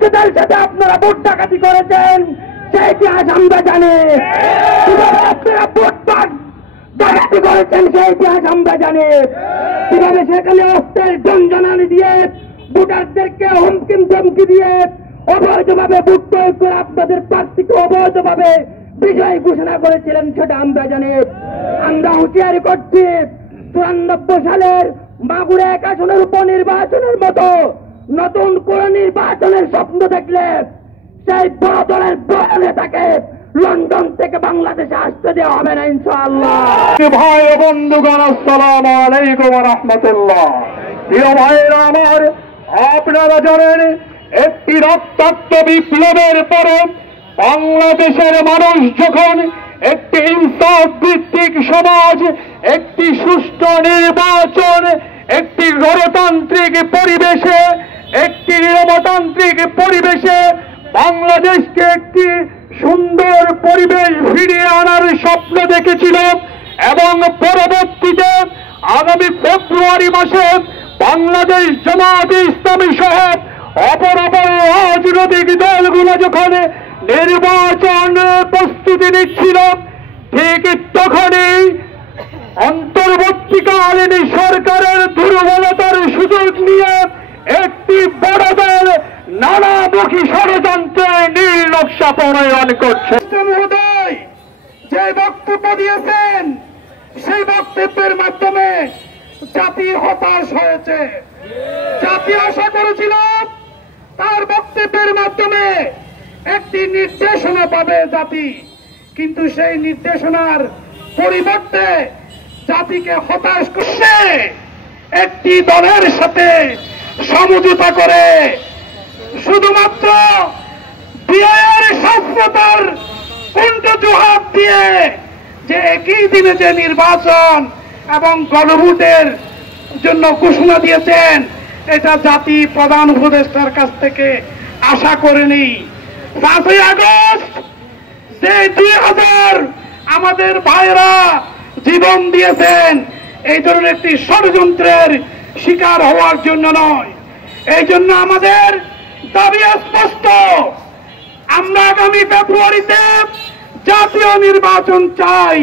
শিক্ষিতদের সাথে আপনারা ভোট ডাকাতি করেছেন সেই ইতিহাস আমরা জানি। কিভাবে আপনারা ভোট ডাকাতি করেছেন সেই ইতিহাস আমরা জানি। কিভাবে সেখানে অস্ত্রের ঝঞ্ঝনানি দিয়ে ভোটারদেরকে হুমকি ধমকি দিয়ে অবৈধভাবে ভোট প্রয়োগ করে আপনাদের প্রার্থীকে অবৈধভাবে বিজয় ঘোষণা করেছিলেন সেটা আমরা জানি। আমরা হুঁশিয়ারি করছি 94 সালের মাগুরা 1 আসনের উপনির্বাচনের মতো নতুন কোন নির্বাচনের স্বপ্ন দেখলে সেই বড় দলের বড় নেতাকে লন্ডন থেকে বাংলাদেশে আসতে দেওয়া হবে না ইনশাআল্লাহ। ভাই ও বন্ধুগণ, আসসালামু আলাইকুম ওয়া রাহমাতুল্লাহ। প্রিয় ভাইরা আমার, আপনারা জানেন একটি রক্তাক্ত বিপ্লবের পরে বাংলাদেশের মানুষ যখন একটি ইনসাফ ভিত্তিক সমাজ, একটি সুষ্ঠু নির্বাচন, একটি গণতান্ত্রিক পরিবেশে, একটি নিয়মতান্ত্রিক পরিবেশে বাংলাদেশকে একটি সুন্দর পরিবেশ ফিরিয়ে আনার স্বপ্ন দেখেছিল এবং পরবর্তীতে আগামী ফেব্রুয়ারি মাসে বাংলাদেশ জামায়াতে ইসলামী সহ অপর রাজনৈতিক দলগুলো যখন নির্বাচন প্রস্তুতি নিচ্ছিল, ঠিক তখনই অন্তর্বর্তীকালীন সরকারের দুর্বলতার সুযোগ নিয়ে একটি বড় দল নানামুখী ষড়যন্ত্রে নীল নকশা প্রণয়ন করছে। মহোদয় যে বক্তব্য দিয়েছেন সেই বক্তব্যের মাধ্যমে জাতি হতাশ হয়েছে। জাতি আশা করেছিল তার বক্তব্যের মাধ্যমে একটি নির্দেশনা পাবে জাতি, কিন্তু সেই নির্দেশনার পরিবর্তে জাতিকে হতাশ করছে একটি দলের সাথে সমঝোতা করে, শুধুমাত্র বিয়ের স্বাস্থ্যতার কুণ্ঠজুহাত দিয়ে যে একই দিনে যে নির্বাচন এবং গণভোটের জন্য ঘোষণা দিয়েছেন, এটা জাতি প্রধান উপদেষ্টার কাছ থেকে আশা করেনি। 5ই আগস্ট যে 2000 আমাদের ভাইরা জীবন দিয়েছেন এই ধরনের একটি ষড়যন্ত্রের শিকার হওয়ার জন্য নয়। এই জন্য আমাদের দাবি স্পষ্ট, আমরা আগামী ফেব্রুয়ারিতে জাতীয় নির্বাচন চাই।